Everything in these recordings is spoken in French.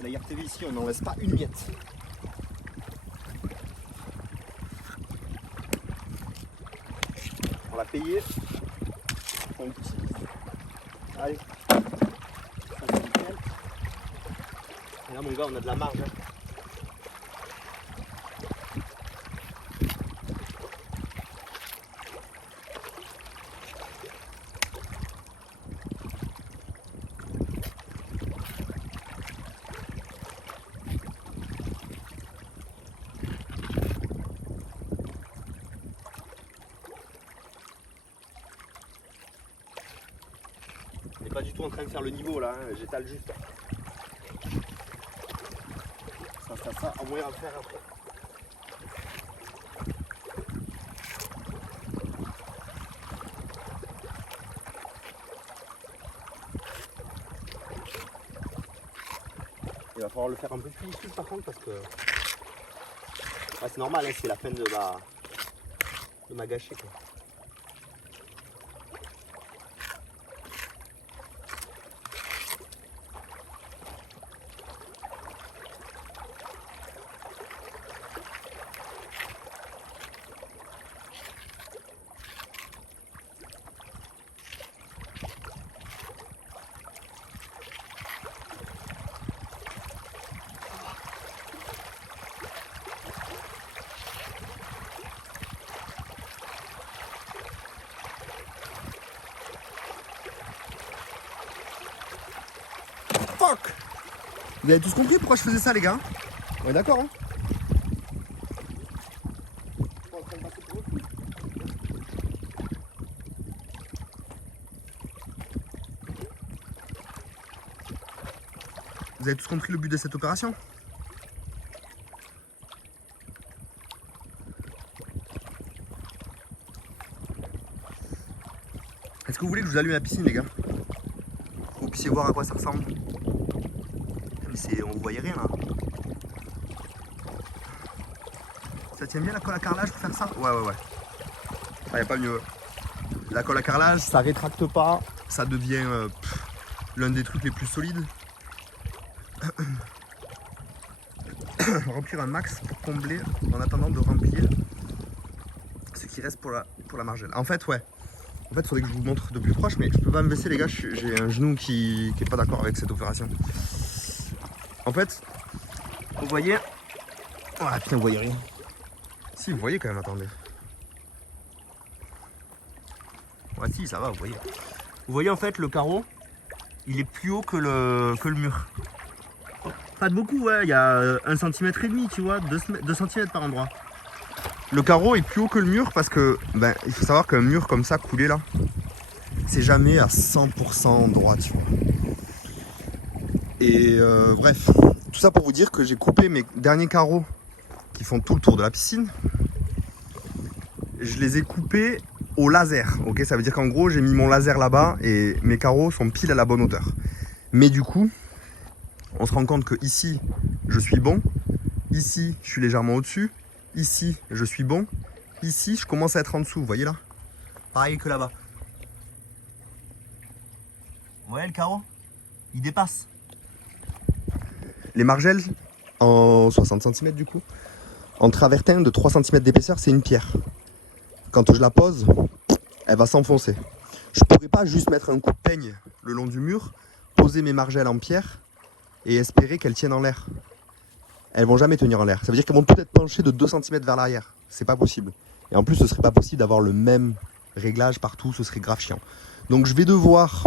c'est la IRTV ici, on n'en laisse pas une miette. On l'a payé. On utilise. Allez. Ça, c'est nickel. Et là mon gars, on a de la marge. Hein. Pas du tout en train de faire le niveau là, hein. J'étale juste. Ça, à moyen à faire après. Il va falloir le faire un peu plus difficile par contre parce que c'est normal, hein, c'est la peine de ma gâcher quoi. Fuck! Vous avez tous compris pourquoi je faisais ça les gars? On est d'accord hein? Vous avez tous compris le but de cette opération? Est-ce que vous voulez que je vous allume la piscine les gars? Pour que vous puissiez voir à quoi ça ressemble. Mais on ne voyait rien là. Ça tient bien la colle à carrelage pour faire ça? Ouais. Il n'y a pas mieux. La colle à carrelage, ça rétracte pas. Ça devient l'un des trucs les plus solides. Remplir un max pour combler en attendant de remplir ce qui reste pour la margelle. En fait, ouais. En fait, il faudrait que je vous montre de plus proche, mais je peux pas me baisser les gars, j'ai un genou qui est pas d'accord avec cette opération. En fait, vous voyez... Ah putain, vous voyez rien. Si, vous voyez quand même, attendez. Ouais, si, ça va, vous voyez. Vous voyez en fait, le carreau, il est plus haut que le mur. Pas de beaucoup, ouais, il y a 1,5 cm, tu vois, 2 cm par endroit. Le carreau est plus haut que le mur parce que, il faut savoir qu'un mur comme ça, coulé là, c'est jamais à 100% droit, tu vois. Et bref, tout ça pour vous dire que j'ai coupé mes derniers carreaux qui font tout le tour de la piscine. Je les ai coupés au laser, ok? Ça veut dire qu'en gros, j'ai mis mon laser là-bas et mes carreaux sont pile à la bonne hauteur. Mais du coup, on se rend compte que ici, je suis bon. Ici, je suis légèrement au-dessus. Ici, je suis bon. Ici, je commence à être en dessous, vous voyez là? Pareil que là-bas. Vous voyez le carreau? Il dépasse. Les margelles, en 60 cm du coup, en travertin de 3 cm d'épaisseur, c'est une pierre. Quand je la pose, elle va s'enfoncer. Je pourrais pas juste mettre un coup de peigne le long du mur, poser mes margelles en pierre et espérer qu'elles tiennent en l'air. Elles vont jamais tenir en l'air. Ça veut dire qu'elles vont peut-être pencher de 2 cm vers l'arrière. C'est pas possible. Et en plus, ce serait pas possible d'avoir le même réglage partout. Ce serait grave chiant. Donc je vais devoir,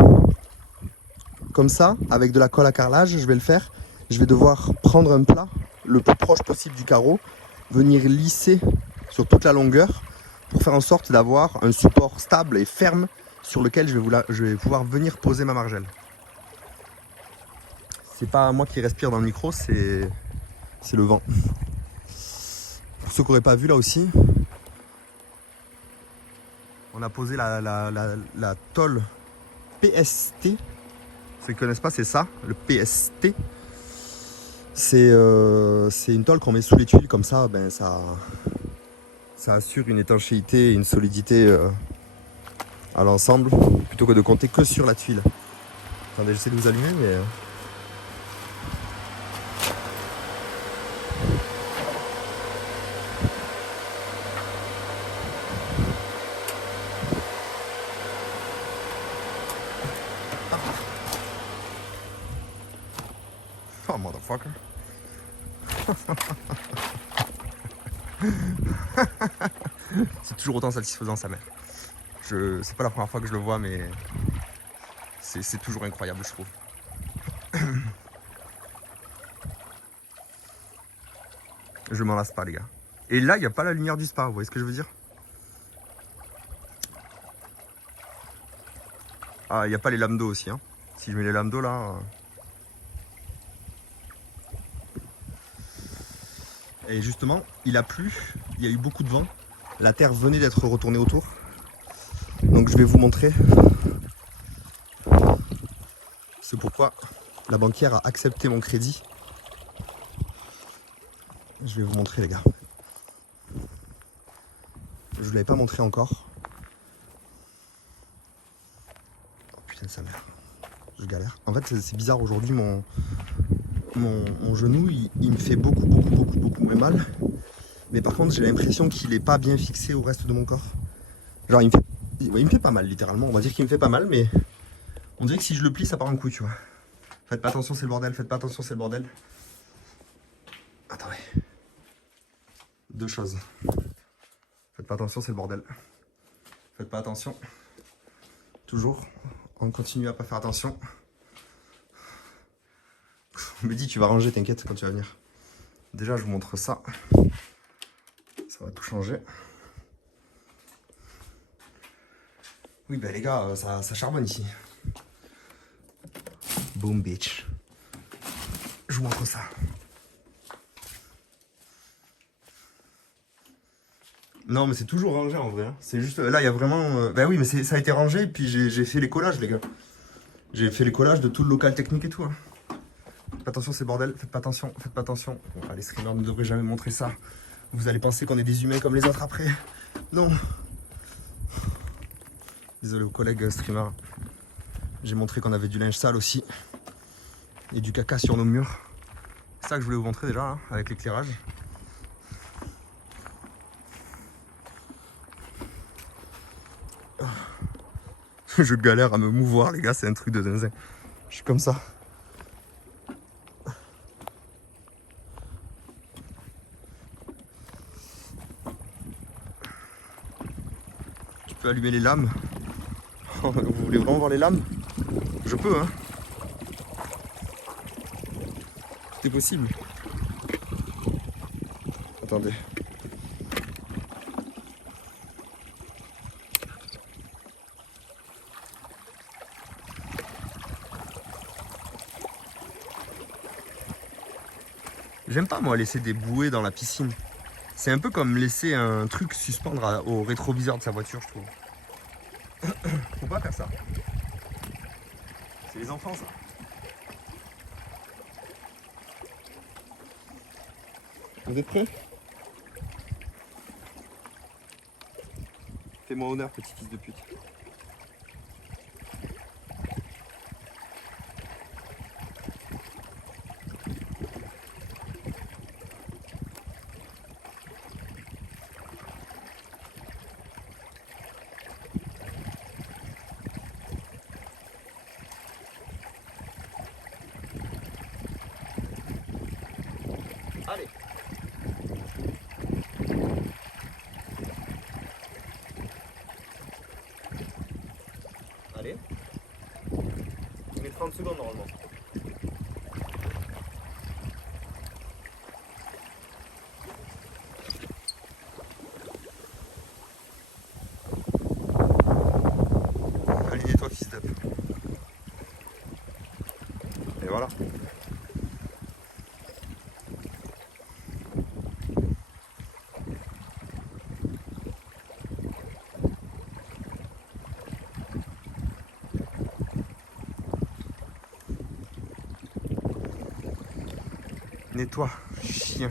comme ça, avec de la colle à carrelage, je vais le faire. Je vais devoir prendre un plat le plus proche possible du carreau, venir lisser sur toute la longueur pour faire en sorte d'avoir un support stable et ferme sur lequel je vais pouvoir venir poser ma margelle. C'est pas moi qui respire dans le micro, c'est le vent. Pour ceux qui n'auraient pas vu là aussi, on a posé la tôle PST. Ceux qui ne connaissent pas, c'est ça, le PST. C'est une tôle qu'on met sous les tuiles, comme ça, ça assure une étanchéité et une solidité à l'ensemble, plutôt que de compter que sur la tuile. Attendez, j'essaie de vous allumer, mais... Oh, motherfucker. C'est toujours autant satisfaisant, sa mère. C'est pas la première fois que je le vois, mais c'est toujours incroyable, je trouve. Je m'en lasse pas, les gars. Et là, il n'y a pas la lumière du spa, vous voyez ce que je veux dire? Ah, il n'y a pas les lames d'eau aussi. Hein. Si je mets les lames d'eau là... Et justement, il a plu, il y a eu beaucoup de vent. La terre venait d'être retournée autour. Donc je vais vous montrer. C'est pourquoi la banquière a accepté mon crédit. Je vais vous montrer, les gars. Je ne vous l'avais pas montré encore. Oh, putain de sa mère. Je galère. En fait, c'est bizarre aujourd'hui, mon genou, il me fait beaucoup mal. Mais par contre, j'ai l'impression qu'il n'est pas bien fixé au reste de mon corps. Genre, il me fait pas mal, littéralement. On va dire qu'il me fait pas mal, mais on dirait que si je le plie, ça part en couille, tu vois. Faites pas attention, c'est le bordel. Faites pas attention, c'est le bordel. Attendez. Deux choses. Faites pas attention, c'est le bordel. Faites pas attention. Toujours. On continue à pas faire attention. Je me dis, tu vas ranger, t'inquiète, quand tu vas venir. Déjà, je vous montre ça. Ça va tout changer. Oui, ben les gars, ça charbonne ici. Boom, bitch. Je vous montre ça. Non, mais c'est toujours rangé en vrai. Hein. C'est juste, là, il y a vraiment... Ben oui, mais ça a été rangé, puis j'ai fait les collages, les gars. J'ai fait les collages de tout le local technique et tout. Hein. Faites attention, c'est bordel. Faites pas attention, faites pas attention. Bon, les streamers ne devraient jamais montrer ça. Vous allez penser qu'on est des humains comme les autres après. Non. Désolé aux collègues streamers. J'ai montré qu'on avait du linge sale aussi. Et du caca sur nos murs. C'est ça que je voulais vous montrer déjà, hein, avec l'éclairage. Je galère à me mouvoir, les gars, c'est un truc de dingue. Je suis comme ça. Je peux allumer les lames. Vous voulez vraiment voir les lames? Je peux, hein. C'est possible. Attendez. J'aime pas, moi, laisser des bouées dans la piscine. C'est un peu comme laisser un truc suspendre au rétroviseur de sa voiture, je trouve. Faut pas faire ça. C'est les enfants, ça. Vous êtes prêts? Fais-moi honneur, petit fils de pute. Allez. Allez. On met 30 secondes normalement. Allez, nettoie, fils d'up. Et voilà. Nettoie, chien.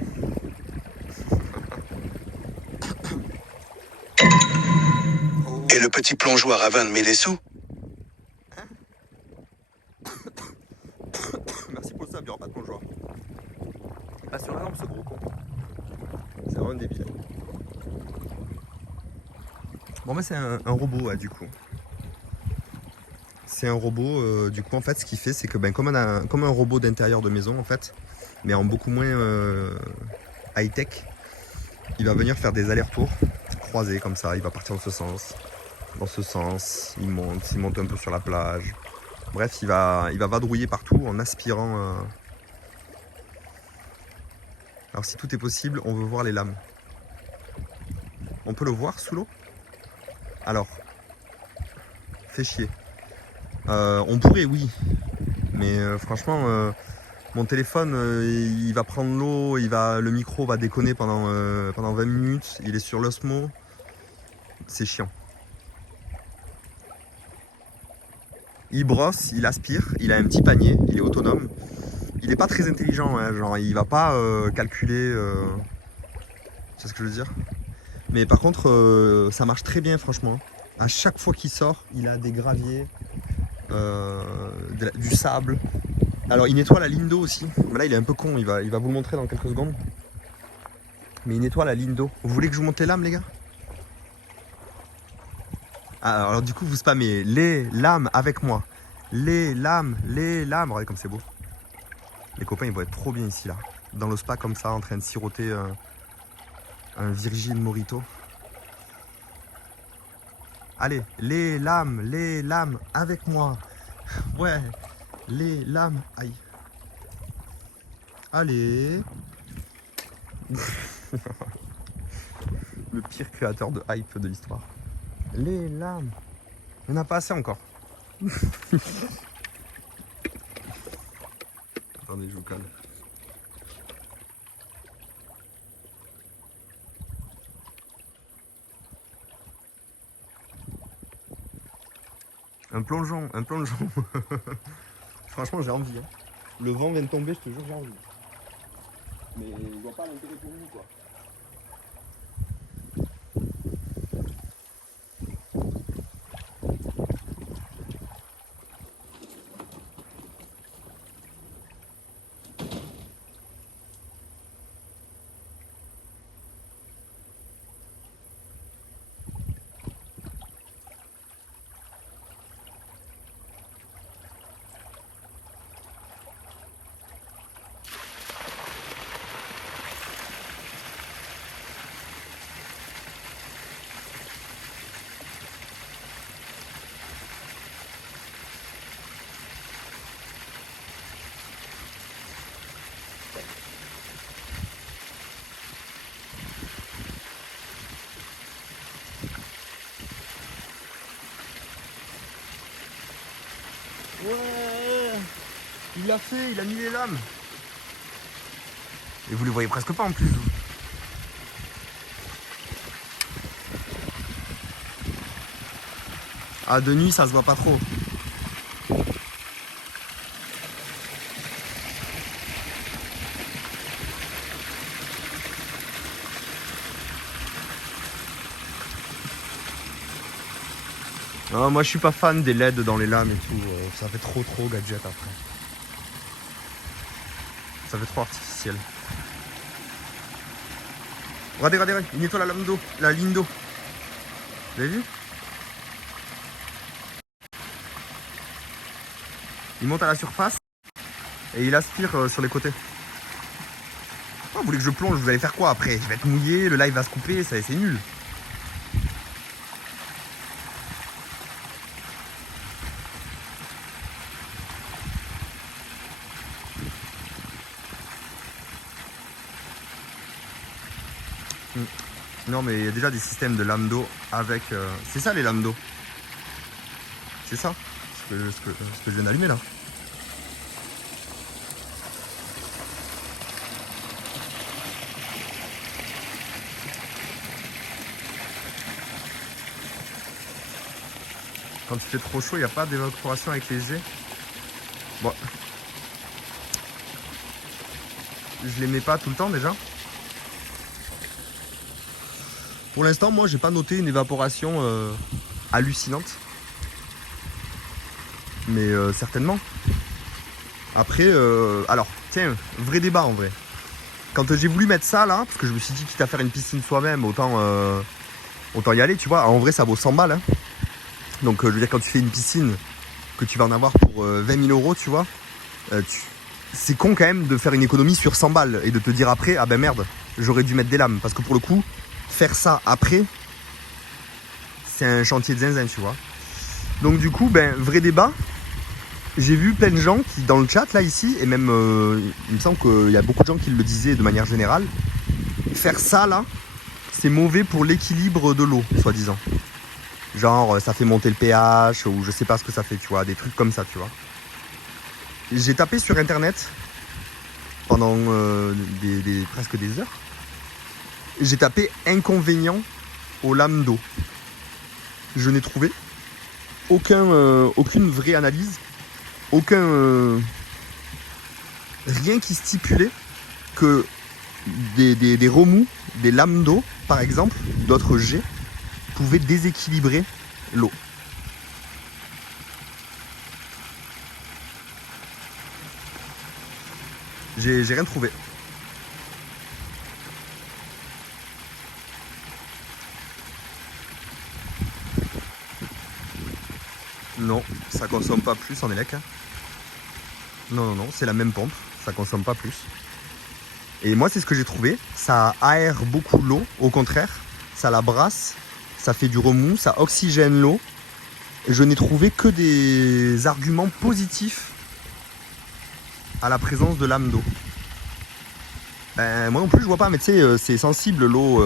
Et le petit plongeoir à 20 met les sous? Merci pour ça, il n'y aura pas de plongeoir. Il passe sur la lampe, ce gros con. C'est vraiment débile. Bon, mais c'est un robot, du coup. C'est un robot, du coup en fait ce qu'il fait c'est que comme un robot d'intérieur de maison en fait, mais en beaucoup moins high-tech, il va venir faire des allers-retours croisés comme ça, il va partir dans ce sens, il monte un peu sur la plage. Bref, il va vadrouiller partout en aspirant. Alors si tout est possible, on veut voir les lames. On peut le voir sous l'eau? Alors, fait chier. On pourrait, oui. Mais franchement, mon téléphone, il va prendre l'eau, le micro va déconner pendant 20 minutes. Il est sur l'osmo. C'est chiant. Il brosse, il aspire, il a un petit panier, il est autonome. Il n'est pas très intelligent, hein, genre il va pas calculer. Tu sais ce que je veux dire? Mais par contre, ça marche très bien, franchement. À chaque fois qu'il sort, il a des graviers, du sable. Alors il nettoie la ligne d'eau aussi. Mais là il est un peu con, il va vous le montrer dans quelques secondes. Mais il nettoie la ligne d'eau. Vous voulez que je vous monte les lames, les gars? Ah, alors du coup vous spammez les lames avec moi. Les lames. Regardez comme c'est beau. Les copains ils vont être trop bien ici là. Dans le spa comme ça, en train de siroter un Virgin Morito. Allez, les lames avec moi. Ouais, les lames. Aïe. Allez. Le pire créateur de hype de l'histoire. Les lames. Il n'y en a pas assez encore. Attendez, je vous calme. Un plongeon. Franchement, j'ai envie. Hein. Le vent vient de tomber, je te jure, j'ai envie. Mais il voit pas l'intérêt pour nous, quoi. Ouais, il l'a fait, il a mis les lames. Et vous les voyez presque pas en plus. Ah, de nuit, ça se voit pas trop. Non, moi je suis pas fan des LED dans les lames et tout, ça fait trop gadget après. Ça fait trop artificiel. Regardez, il nettoie la lame d'eau, la ligne d'eau. Vous avez vu? Il monte à la surface et il aspire sur les côtés. Oh, vous voulez que je plonge, vous allez faire quoi après? Je vais être mouillé, le live va se couper, c'est nul. Non mais il y a déjà des systèmes de lames d'eau avec... C'est ça les lames d'eau. C'est ça ce que je viens d'allumer là. Quand il fait trop chaud, il n'y a pas d'évaporation avec les jets. Bon. Je les mets pas tout le temps déjà. Pour l'instant, moi, j'ai pas noté une évaporation hallucinante. Mais certainement. Après, alors, tiens, vrai débat en vrai. Quand j'ai voulu mettre ça là, parce que je me suis dit quitte à faire une piscine soi-même, autant y aller, tu vois. En vrai, ça vaut 100 balles. Hein. Donc, je veux dire, quand tu fais une piscine, que tu vas en avoir pour 20 000 euros, tu vois, c'est con quand même de faire une économie sur 100 balles et de te dire après, ah ben merde, j'aurais dû mettre des lames. Parce que pour le coup, faire ça après, c'est un chantier de zinzin, tu vois. Donc du coup, ben, vrai débat, j'ai vu plein de gens qui, dans le chat, là, ici, et même, il me semble qu'il y a beaucoup de gens qui le disaient de manière générale, faire ça, là, c'est mauvais pour l'équilibre de l'eau, soi-disant. Genre, ça fait monter le pH, ou je sais pas ce que ça fait, tu vois, des trucs comme ça, tu vois. J'ai tapé sur internet pendant presque des heures. J'ai tapé inconvénient aux lames d'eau. Je n'ai trouvé aucune vraie analyse, rien qui stipulait que des remous, des lames d'eau, par exemple, d'autres jets, pouvaient déséquilibrer l'eau. J'ai rien trouvé. Non, ça consomme pas plus en élec. Non, c'est la même pompe, ça consomme pas plus. Et moi, c'est ce que j'ai trouvé. Ça aère beaucoup l'eau, au contraire, ça la brasse, ça fait du remous, ça oxygène l'eau. Je n'ai trouvé que des arguments positifs à la présence de lames d'eau. Ben, moi non plus, je vois pas, mais tu sais, c'est sensible l'eau,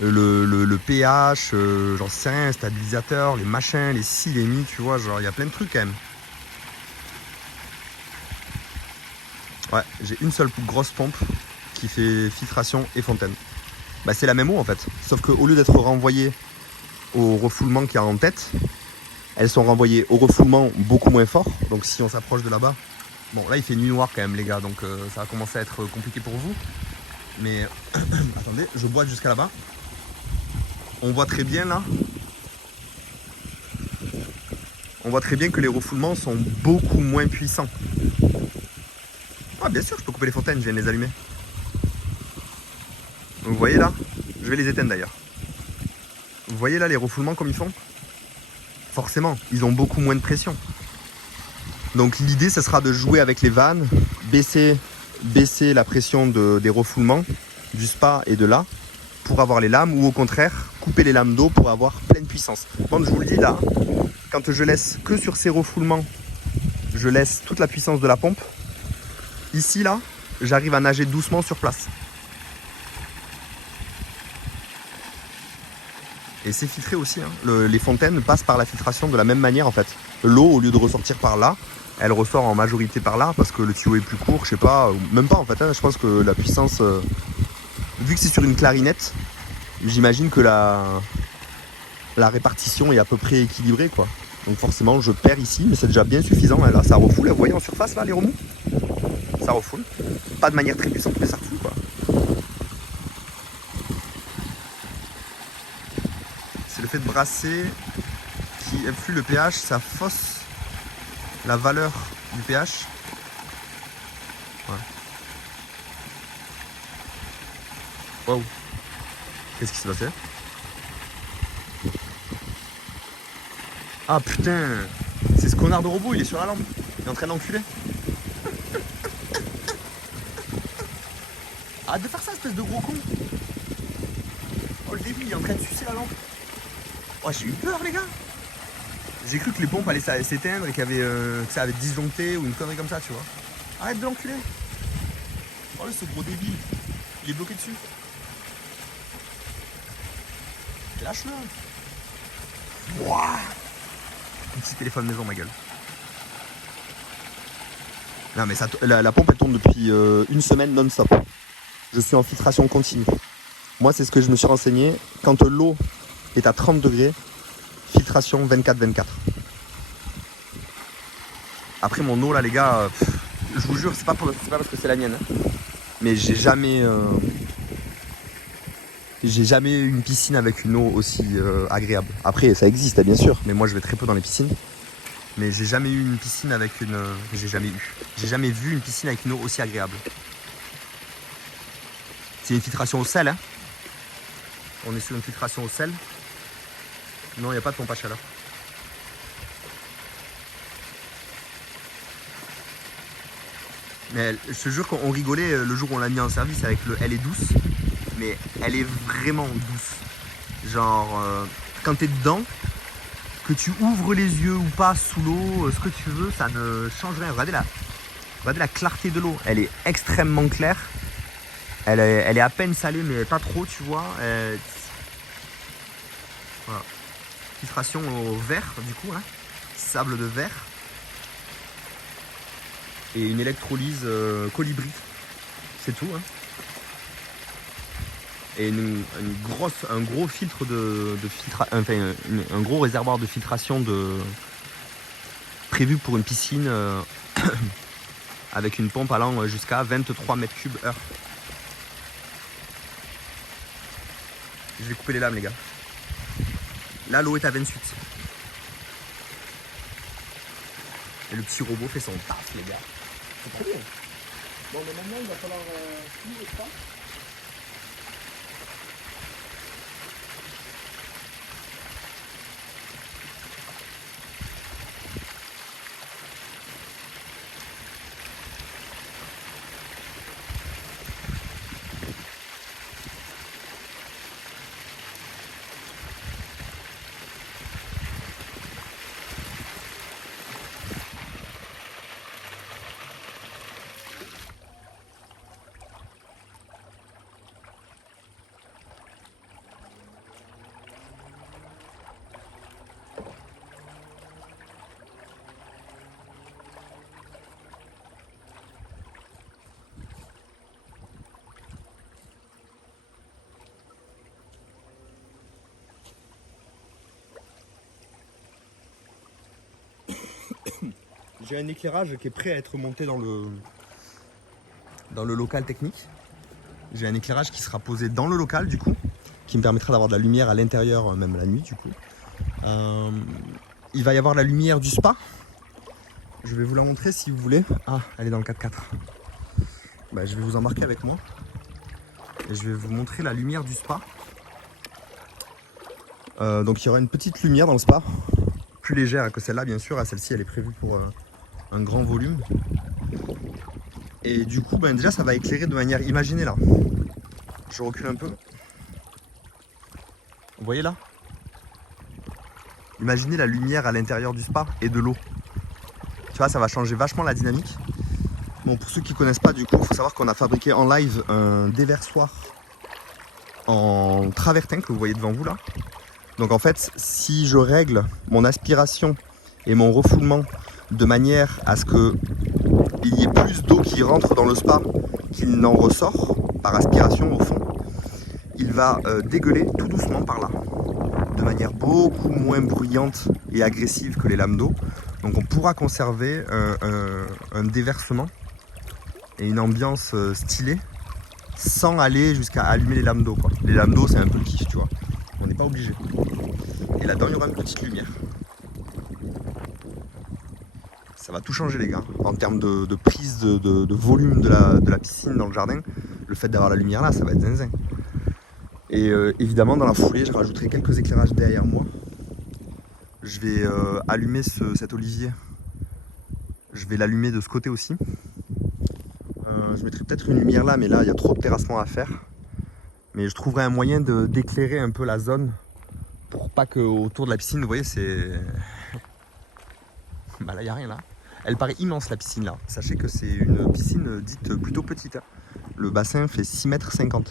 le pH, j'en sais rien, stabilisateur, les machins, les ci, les mi, tu vois, genre il y a plein de trucs quand même. Ouais, j'ai une seule grosse pompe qui fait filtration et fontaine. Bah, c'est la même eau en fait, sauf qu'au lieu d'être renvoyée au refoulement qu'il y a en tête, elles sont renvoyées au refoulement beaucoup moins fort. Donc si on s'approche de là-bas, bon là il fait nuit noire quand même les gars, donc ça va commencer à être compliqué pour vous. Mais attendez, je boite jusqu'à là-bas. On voit très bien là. On voit très bien que les refoulements sont beaucoup moins puissants. Ah bien sûr, je peux couper les fontaines, je viens de les allumer. Vous voyez là, je vais les éteindre d'ailleurs. Vous voyez là les refoulements comme ils font? Forcément, ils ont beaucoup moins de pression. Donc l'idée, ce sera de jouer avec les vannes, baisser la pression des refoulements, du spa et de là, pour avoir les lames, ou au contraire, couper les lames d'eau pour avoir pleine puissance. Bon, je vous le dis là, quand je laisse que sur ces refoulements, je laisse toute la puissance de la pompe. Ici là, j'arrive à nager doucement sur place. Et c'est filtré aussi, hein. Les fontaines passent par la filtration de la même manière en fait. L'eau, au lieu de ressortir par là, elle ressort en majorité par là parce que le tuyau est plus court, je sais pas, même pas en fait, hein. Je pense que la puissance, vu que c'est sur une clarinette, j'imagine que la répartition est à peu près équilibrée quoi. Donc forcément je perds ici, mais c'est déjà bien suffisant. Là, ça refoule, vous voyez en surface là les remous, ça refoule. Pas de manière très puissante, mais ça refoule quoi. C'est le fait de brasser qui influe le pH, ça fausse la valeur du pH. Ouais. Waouh. Qu'est-ce qui s'est passé? Ah putain, c'est ce connard de robot, il est sur la lampe. Il est en train d'enculer. Arrête de faire ça, espèce de gros con. Oh le débile, il est en train de sucer la lampe. Oh j'ai eu peur les gars. J'ai cru que les pompes allaient s'éteindre et que ça avait disjoncté ou une connerie comme ça, tu vois. Arrête de l'enculer. Oh ce gros débile. Il est bloqué dessus. Lâche-le. Wouah. Un petit téléphone maison, ma gueule. Non mais ça, la pompe elle tourne depuis une semaine non-stop. Je suis en filtration continue. Moi c'est ce que je me suis renseigné. Quand l'eau est à 30 degrés, filtration 24-24. Après mon eau là les gars, je vous jure c'est pas parce que c'est la mienne. Hein. Mais j'ai jamais eu une piscine avec une eau aussi agréable. Après ça existe bien sûr, mais moi je vais très peu dans les piscines. Mais j'ai jamais eu une piscine avec une... J'ai jamais vu une piscine avec une eau aussi agréable. C'est une filtration au sel, hein. On est sur une filtration au sel. Non, il n'y a pas de pompe à chaleur. Mais je te jure qu'on rigolait le jour où on l'a mis en service avec le elle est douce. Mais elle est vraiment douce. Genre, quand t'es dedans, que tu ouvres les yeux ou pas sous l'eau, ce que tu veux, ça ne change rien. Regardez la clarté de l'eau. Elle est extrêmement claire. Elle est à peine salée, mais pas trop, tu vois. Voilà. Filtration au verre, du coup, hein. Sable de verre. Et une électrolyse colibri. C'est tout, hein. Et un gros filtre un gros réservoir de filtration prévu pour une piscine avec une pompe allant jusqu'à 23 mètres cubes heure. Je vais couper les lames, les gars. Là, l'eau est à 28. Et le petit robot fait son taf, les gars. C'est trop bien. Bon, mais maintenant, il va falloir suivre ça. J'ai un éclairage qui est prêt à être monté dans le local technique. J'ai un éclairage qui sera posé dans le local du coup, qui me permettra d'avoir de la lumière à l'intérieur, même la nuit du coup. Il va y avoir la lumière du spa. Je vais vous la montrer si vous voulez. Ah, elle est dans le 4x4. Bah, je vais vous embarquer avec moi. Et je vais vous montrer la lumière du spa. Donc il y aura une petite lumière dans le spa. Plus légère que celle-là bien sûr. Celle-ci elle est prévue pour un grand volume. Et du coup ben, déjà ça va éclairer de manière imaginée là. Je recule un peu. Vous voyez là? Imaginez la lumière à l'intérieur du spa et de l'eau. Tu vois, ça va changer vachement la dynamique. Bon, pour ceux qui ne connaissent pas, du coup, il faut savoir qu'on a fabriqué en live un déversoir en travertin que vous voyez devant vous là. Donc en fait, si je règle mon aspiration et mon refoulement de manière à ce qu'il y ait plus d'eau qui rentre dans le spa qu'il n'en ressort par aspiration au fond, il va dégueuler tout doucement par là, de manière beaucoup moins bruyante et agressive que les lames d'eau. Donc on pourra conserver un déversement et une ambiance stylée sans aller jusqu'à allumer les lames d'eau, quoi. Les lames d'eau c'est un peu le kiff, tu vois. On n'est pas obligé. Et là-dedans il y aura une petite lumière. Ça va tout changer les gars. En termes de prise de volume de la piscine dans le jardin, le fait d'avoir la lumière là, ça va être zinzin. Et évidemment dans la foulée je rajouterai quelques éclairages derrière moi. Je vais allumer cet olivier. Je vais l'allumer de ce côté aussi. Je mettrai peut-être une lumière là, mais là il y a trop de terrassement à faire. Mais je trouverai un moyen d'éclairer un peu la zone pour pas que autour de la piscine, vous voyez, c'est... Bah là il n'y a rien là. Elle paraît immense la piscine là. Sachez que c'est une piscine dite plutôt petite. Hein. Le bassin fait 6,50 m.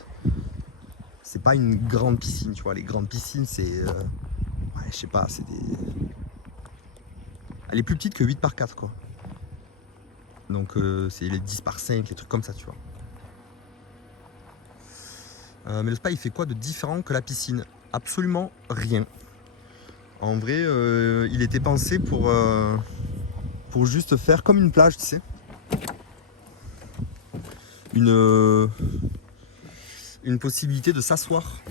C'est pas une grande piscine, tu vois. Les grandes piscines c'est... Ouais, je sais pas, c'est des... Elle est plus petite que 8x4 quoi. Donc c'est les 10x5, les trucs comme ça, tu vois. Mais le spa il fait quoi de différent que la piscine? Absolument rien. En vrai il était pensé pour juste faire comme une plage, tu sais. Une possibilité de s'asseoir.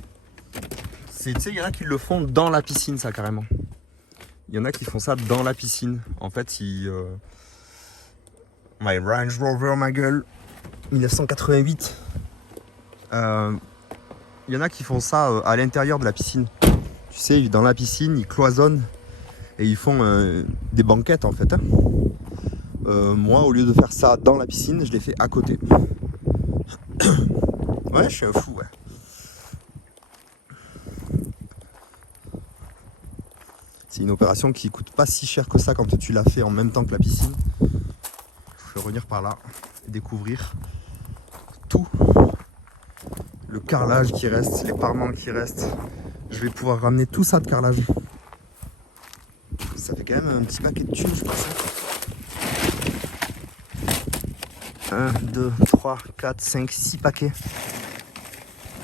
Tu sais, il y en a qui le font dans la piscine, ça carrément. Il y en a qui font ça dans la piscine. En fait, My Range Rover, ma gueule. 1988. Il y en a qui font ça à l'intérieur de la piscine. Tu sais, dans la piscine, ils cloisonnent et ils font des banquettes en fait. Hein. Moi, au lieu de faire ça dans la piscine, je l'ai fait à côté. Ouais, je suis un fou, ouais. C'est une opération qui coûte pas si cher que ça quand tu l'as fait en même temps que la piscine. Je vais revenir par là et découvrir tout le carrelage qui reste, les parements qui restent. Je vais pouvoir ramener tout ça de carrelage. Ça fait quand même un petit paquet de thunes, je pense. 1, 2, 3, 4, 5, 6 paquets.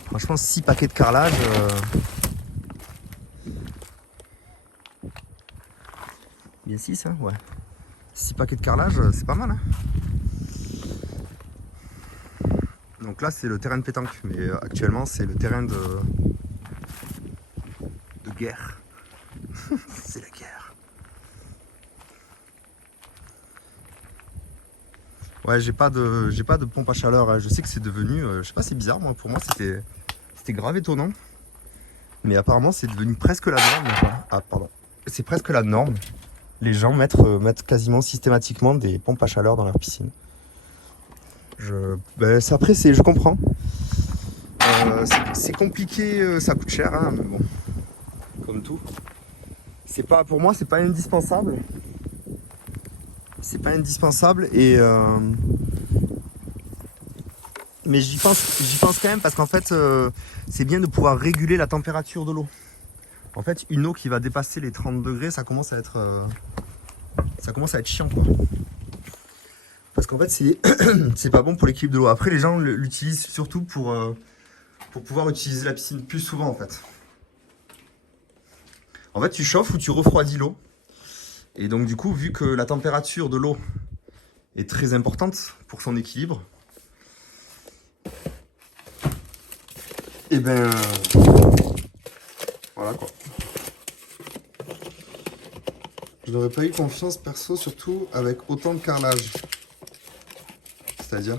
Franchement, 6 paquets de carrelage. Bien 6, hein, ouais. 6 paquets de carrelage, c'est pas mal. Hein. Donc là, c'est le terrain de pétanque. Mais actuellement, c'est le terrain de guerre. C'est la guerre. Ouais, j'ai pas de pompe à chaleur. Hein. Je sais que c'est devenu, je sais pas, c'est bizarre. Moi, pour moi, c'était grave étonnant. Mais apparemment, c'est devenu presque la norme. Quoi. Ah, pardon. C'est presque la norme. Les gens mettent quasiment systématiquement des pompes à chaleur dans leur piscine. Après, je comprends. C'est compliqué, ça coûte cher, hein, mais bon, comme tout. Pour moi, c'est pas indispensable. C'est pas indispensable mais j'y pense quand même parce qu'en fait, c'est bien de pouvoir réguler la température de l'eau. En fait, une eau qui va dépasser les 30 degrés, ça commence à être chiant, quoi. Parce qu'en fait, c'est pas bon pour l'équilibre de l'eau. Après, les gens l'utilisent surtout pour pouvoir utiliser la piscine plus souvent, en fait. En fait, tu chauffes ou tu refroidis l'eau. Et donc, du coup, vu que la température de l'eau est très importante pour son équilibre, et ben voilà quoi. Je n'aurais pas eu confiance perso, surtout avec autant de carrelage. C'est-à-dire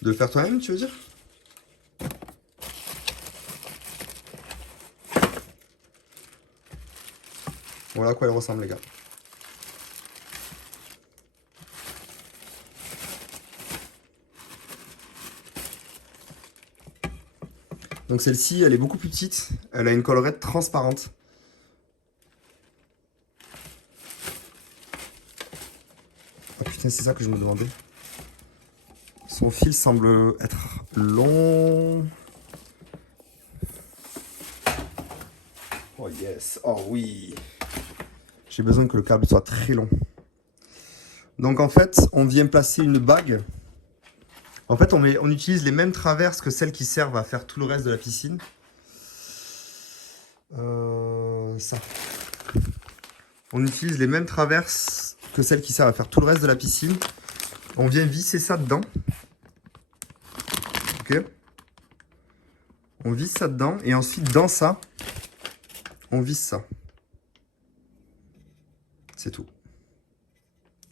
de le faire toi-même, tu veux dire? Voilà à quoi elle ressemble, les gars. Donc celle-ci, elle est beaucoup plus petite. Elle a une collerette transparente. Ah putain, c'est ça que je me demandais. Son fil semble être long. Oh yes, oh oui. J'ai besoin que le câble soit très long. Donc en fait, on vient placer une bague. En fait, on utilise les mêmes traverses que celles qui servent à faire tout le reste de la piscine. Ça. On utilise les mêmes traverses que celles qui servent à faire tout le reste de la piscine. On vient visser ça dedans. Ok. On visse ça dedans. Et ensuite, dans ça, on visse ça. C'est tout.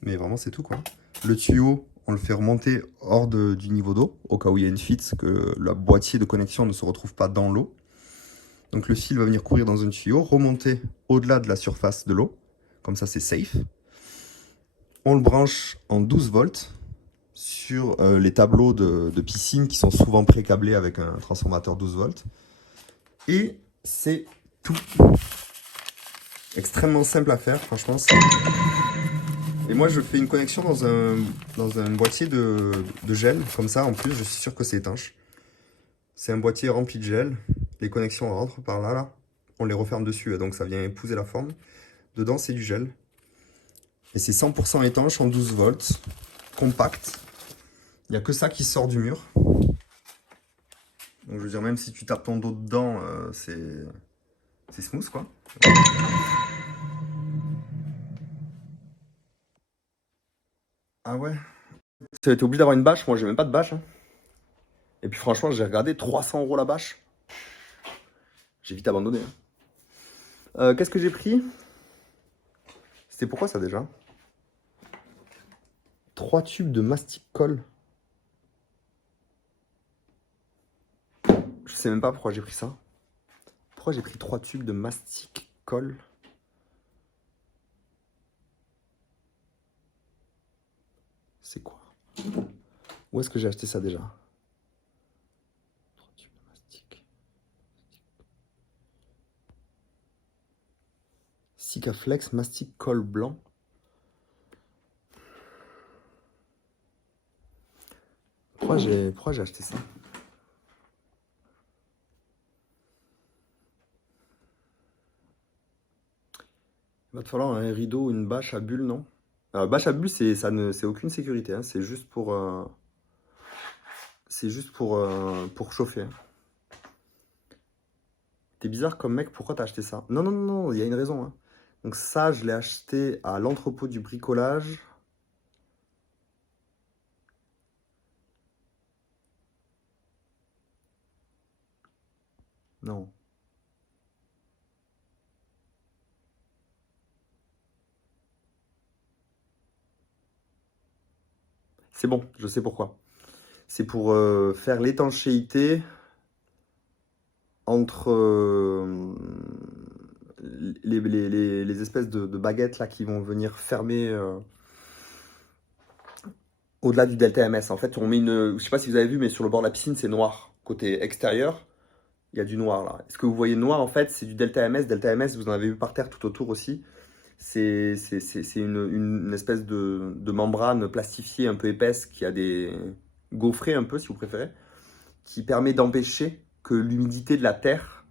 Mais vraiment, c'est tout, quoi. Le tuyau, on le fait remonter hors du niveau d'eau, au cas où il y a une fuite, que le boîtier de connexion ne se retrouve pas dans l'eau. Donc le fil va venir courir dans un tuyau, remonter au-delà de la surface de l'eau. Comme ça, c'est safe. On le branche en 12 volts sur les tableaux de piscine qui sont souvent pré-câblés avec un transformateur 12 volts. Et c'est tout. Extrêmement simple à faire, franchement. Et moi, je fais une connexion dans un boîtier de gel. Comme ça, en plus, je suis sûr que c'est étanche. C'est un boîtier rempli de gel. Les connexions rentrent par là, là. On les referme dessus, donc ça vient épouser la forme. Dedans, c'est du gel. Et c'est 100% étanche en 12 volts. Compact. Il n'y a que ça qui sort du mur. Donc je veux dire, même si tu tapes ton dos dedans, c'est smooth, quoi. Ah ouais. T'es obligé d'avoir une bâche. Moi, j'ai même pas de bâche. Hein. Et puis franchement, j'ai regardé 300 € la bâche. J'ai vite abandonné. Hein. Qu'est-ce que j'ai pris? C'était pourquoi ça déjà? 3 tubes de mastic colle. Je sais même pas pourquoi j'ai pris ça. Pourquoi j'ai pris 3 tubes de mastic colle. C'est quoi? Où est-ce que j'ai acheté ça déjà? Sikaflex Mastic Colle Blanc. Pourquoi j'ai acheté ça? Il va te falloir un rideau, une bâche à bulles, non? Bâche à bulles, c'est aucune sécurité, hein, c'est juste pour chauffer, hein. T'es bizarre comme mec, pourquoi t'as acheté ça? Non, non, non, non, il y a une raison, hein. Donc ça, je l'ai acheté à l'entrepôt du bricolage. Non. C'est bon, je sais pourquoi. C'est pour faire l'étanchéité entre les espèces de baguettes là qui vont venir fermer au-delà du delta MS. En fait, on met une. Je sais pas si vous avez vu, mais sur le bord de la piscine, c'est noir. Côté extérieur, il y a du noir là. Ce que vous voyez noir, en fait, c'est du delta MS. Delta MS, vous en avez vu par terre tout autour aussi. C'est une espèce de membrane plastifiée un peu épaisse qui a des gaufrés un peu, si vous préférez, qui permet d'empêcher que l'humidité de la terre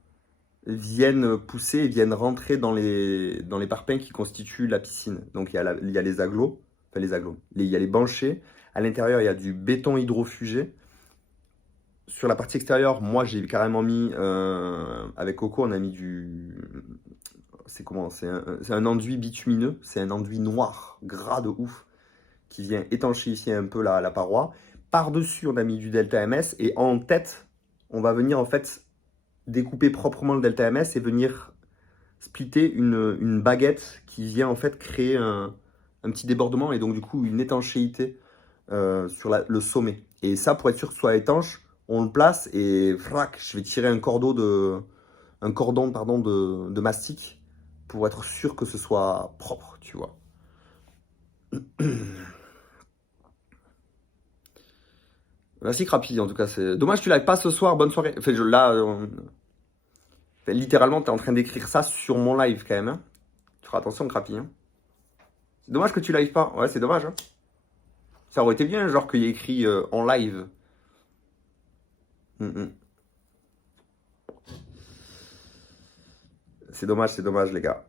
vienne pousser et vienne rentrer dans les parpaings qui constituent la piscine. Donc il y a les agglos, enfin les agglos, il y a les banchets. À l'intérieur, il y a du béton hydrofugé. Sur la partie extérieure, moi j'ai carrément mis, avec Coco, on a mis du. C'est comment? C'est un enduit bitumineux, c'est un enduit noir, gras de ouf, qui vient étanchéifier un peu la paroi. Par-dessus, on a mis du delta MS et en tête, on va venir en fait découper proprement le delta MS et venir splitter une baguette qui vient en fait créer un petit débordement et donc du coup une étanchéité sur le sommet. Et ça, pour être sûr que ce soit étanche, on le place et frac, je vais tirer un cordon de mastic pour être sûr que ce soit propre, tu vois. Merci Crapi, en tout cas, c'est dommage que tu live pas ce soir. Bonne soirée. Enfin, littéralement, tu es en train d'écrire ça sur mon live quand même, hein. Tu feras attention, Crapi, hein. C'est dommage que tu live pas. Ouais, c'est dommage, hein. Ça aurait été bien, genre qu'il y ait écrit en live. C'est dommage, les gars.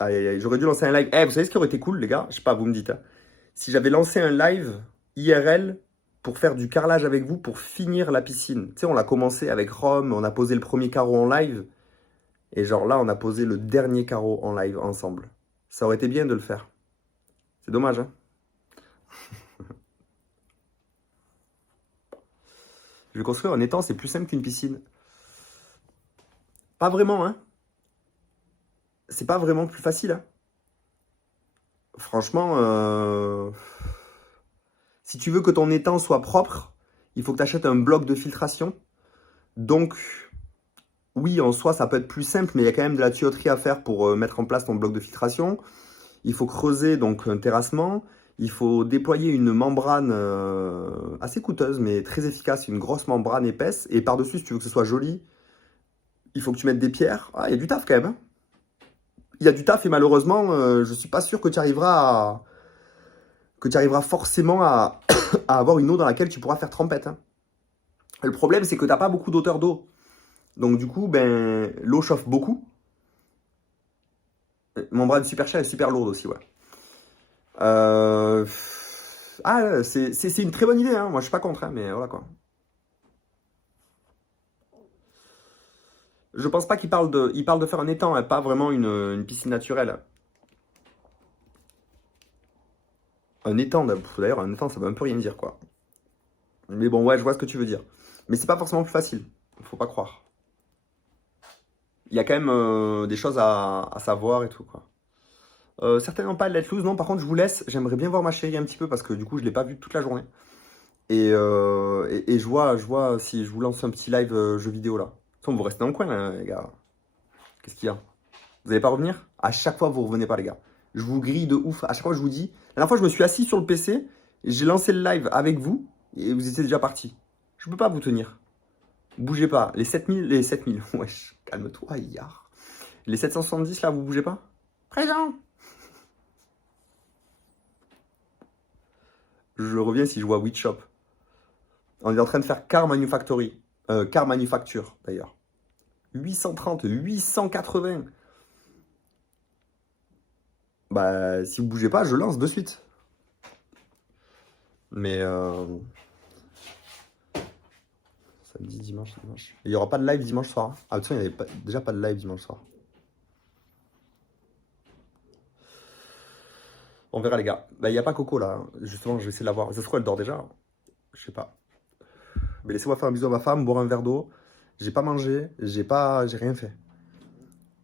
Aïe, aïe, aïe. J'aurais dû lancer un live. Eh, vous savez ce qui aurait été cool, les gars? Je sais pas, vous me dites, hein. Si j'avais lancé un live IRL pour faire du carrelage avec vous, pour finir la piscine. Tu sais, on l'a commencé avec Rome, on a posé le premier carreau en live. Et genre là, on a posé le dernier carreau en live ensemble. Ça aurait été bien de le faire. C'est dommage, hein. Je vais construire un étang, c'est plus simple qu'une piscine. Pas vraiment, hein. C'est pas vraiment plus facile, hein. Franchement, si tu veux que ton étang soit propre, il faut que tu achètes un bloc de filtration. Donc, oui, en soi, ça peut être plus simple, mais il y a quand même de la tuyauterie à faire pour mettre en place ton bloc de filtration. Il faut creuser donc un terrassement. Il faut déployer une membrane assez coûteuse, mais très efficace, une grosse membrane épaisse. Et par-dessus, si tu veux que ce soit joli, il faut que tu mettes des pierres. Ah, il y a du taf quand même, hein. Il y a du taf et malheureusement, je suis pas sûr que tu arriveras forcément à avoir une eau dans laquelle tu pourras faire trempette, hein. Le problème, c'est que tu n'as pas beaucoup d'auteur d'eau. Donc du coup, ben, l'eau chauffe beaucoup. Membrane super chère et super lourde aussi, ouais. C'est une très bonne idée, hein. Moi je suis pas contre, hein, mais voilà quoi. Je pense pas qu'il parle de faire un étang, hein, pas vraiment une piscine naturelle. Un étang, d'ailleurs, un étang ça veut un peu rien dire quoi. Mais bon, ouais, je vois ce que tu veux dire. Mais c'est pas forcément plus facile, faut pas croire. Il y a quand même des choses à savoir et tout quoi. Certainement pas Let Loose, non. Par contre, je vous laisse. J'aimerais bien voir ma chérie un petit peu parce que du coup, je l'ai pas vue toute la journée. Et je vois si je vous lance un petit live jeu vidéo là. De toute façon, vous restez dans le coin, là, les gars. Qu'est-ce qu'il y a? Vous n'allez pas revenir? À chaque fois, vous revenez pas, les gars. Je vous grille de ouf. À chaque fois, je vous dis. La dernière fois, je me suis assis sur le PC. J'ai lancé le live avec vous. Et vous étiez déjà partis. Je peux pas vous tenir. Bougez pas. Les 7000, les 7000. Wesh, calme-toi, Yar. Les 770, là, vous bougez pas? Présent. Je reviens si je vois Witchshop. On est en train de faire Car Manufactory. Car Manufacture, d'ailleurs. 830, 880. Bah, si vous bougez pas, je lance de suite. Mais samedi, dimanche. Il n'y aura pas de live dimanche soir. Ah, de toute façon, il n'y avait déjà pas de live dimanche soir. On verra, les gars. Bah, il n'y a pas Coco là. Justement, je vais essayer de la voir. Ça se trouve, elle dort déjà. Je sais pas. Mais laissez-moi faire un bisou à ma femme, boire un verre d'eau. J'ai pas mangé. J'ai rien fait.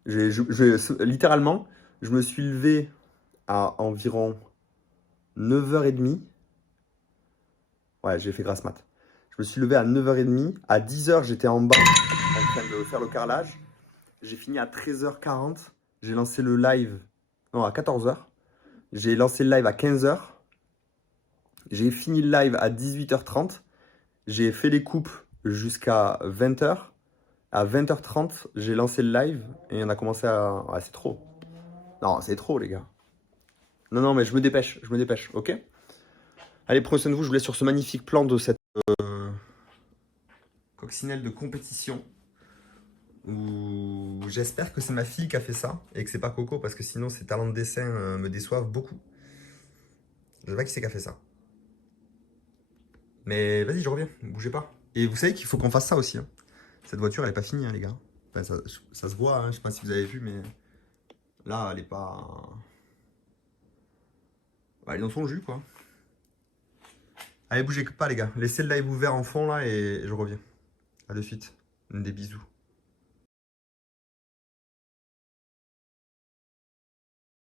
Littéralement, je me suis levé à environ 9h30. Ouais, j'ai fait grasse mat. Je me suis levé à 9h30. À 10h, j'étais en bas en train de faire le carrelage. J'ai fini à 13h40. J'ai lancé le live. Non, à 14h. J'ai lancé le live à 15h. J'ai fini le live à 18h30. J'ai fait les coupes jusqu'à 20h. À 20h30, j'ai lancé le live et on a commencé à... Ah, c'est trop. Non, c'est trop, les gars. Non, mais je me dépêche, ok? Allez, prenez soin de vous, je vous laisse sur ce magnifique plan de cette coccinelle de compétition. Où j'espère que c'est ma fille qui a fait ça et que c'est pas Coco parce que sinon ses talents de dessin me déçoivent beaucoup. Je sais pas qui c'est qui a fait ça. Mais vas-y, je reviens, bougez pas. Et vous savez qu'il faut qu'on fasse ça aussi. Hein. Cette voiture, elle est pas finie, hein, les gars. Enfin, ça se voit, hein, je sais pas si vous avez vu, mais là, elle est pas... Bah, elle est dans son jus, quoi. Allez, bougez pas, les gars. Laissez le live ouvert en fond, là, et je reviens. À de suite. Des bisous.